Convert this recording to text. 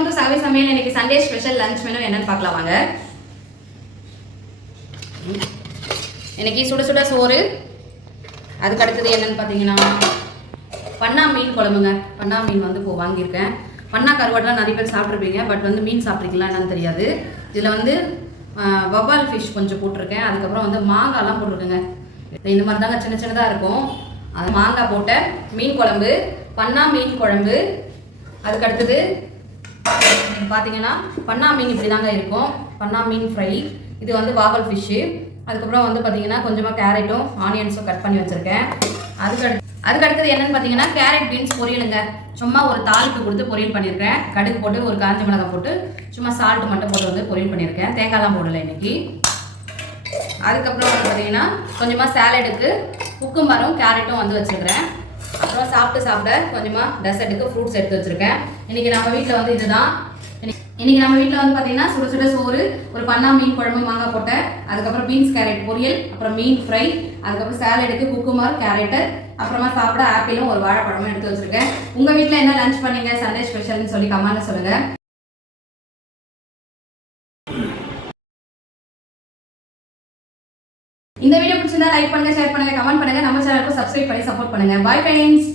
Welcome to சகவி சமையல். இன்னைக்கு Sunday special lunch menu என்னன்னு பார்க்கலாம் வாங்க. இன்னைக்கு சுட சுட சோறு, அதுக்கு அடுத்தது என்னன்னு பார்த்தீங்கன்னா பன்னா மீன் குழம்புங்க. பன்னா மீன் வந்து இப்போ வாங்கியிருக்கேன். பன்னா கருவாடுலாம் நிறைய பேர் சாப்பிட்ருப்பீங்க, பட் வந்து மீன் சாப்பிட்றீங்களா என்னன்னு தெரியாது. இதில் வந்து வவ்வால் ஃபிஷ் கொஞ்சம் போட்டிருக்கேன். அதுக்கப்புறம் வந்து மாங்காய்லாம் போட்டிருக்கேங்க. இந்த மாதிரி தாங்க சின்ன சின்னதாக இருக்கும். அது மாங்காய் போட்ட மீன் குழம்பு, பன்னா மீன் குழம்பு. அதுக்கு அடுத்தது பார்த்தீங்கன்னா பன்னா மீன் இப்படி தாங்க இருக்கும். பன்னா மீன் ஃப்ரை. இது வந்து வாவல் ஃபிஷ்ஷு. அதுக்கப்புறம் வந்து பார்த்தீங்கன்னா கொஞ்சமாக கேரட்டும் ஆனியன்ஸும் கட் பண்ணி வச்சுருக்கேன். அதுக்கு அடுத்தது என்னென்னு பார்த்தீங்கன்னா கேரட் பீன்ஸ் பொரியலுங்க. சும்மா ஒரு தாளிப்பு கொடுத்து பொரியல் பண்ணியிருக்கேன். கடுகு போட்டு ஒரு காஞ்ச மிளகாய் போட்டு சும்மா சால்ட் மட்டும் போட்டு வந்து பொரியல் பண்ணியிருக்கேன். தேங்காய்லாம் போடலை இன்னைக்கு. அதுக்கப்புறம் வந்து பார்த்தீங்கன்னா கொஞ்சமாக சாலடுக்கு குக்கும்பரும் கேரட்டும் வந்து வச்சுருக்கிறேன். அப்புறம் சாப்பிட கொஞ்சமாக டெசர்ட்டுக்கு ஃப்ரூட்ஸ் எடுத்து வச்சுருக்கேன். இன்றைக்கி நம்ம வீட்டில் வந்து இதுதான். இன்றைக்கி நம்ம வீட்டில் வந்து பார்த்தீங்கன்னா சுட சுட சோறு, ஒரு பன்னா மீன் குழம்பு மாங்காய் போட்டேன், அதுக்கப்புறம் பீன்ஸ் கேரட் பொரியல், அப்புறம் மீன் ஃப்ரை, அதுக்கப்புறம் சாலடுக்கு குக்கும்பர் கேரட்டு, அப்புறமா சாப்பிட ஆப்பிளும் ஒரு வாழைப்பழமும் எடுத்து வச்சுருக்கேன். உங்கள் வீட்டில் என்ன லஞ்ச் பண்ணீங்க சண்டே ஸ்பெஷல்னு சொல்லி கமெண்ட்ல சொல்லுங்கள். இந்த வீடியோ பிடிச்சிருந்தா லைக் பண்ணுங்க, ஷேர் பண்ணுங்க, கமெண்ட் பண்ணுங்க, நம்ம சேனலுக்கு சப்ஸ்கிரைப் பண்ணி சப்போர்ட் பண்ணுங்க. Bye friends.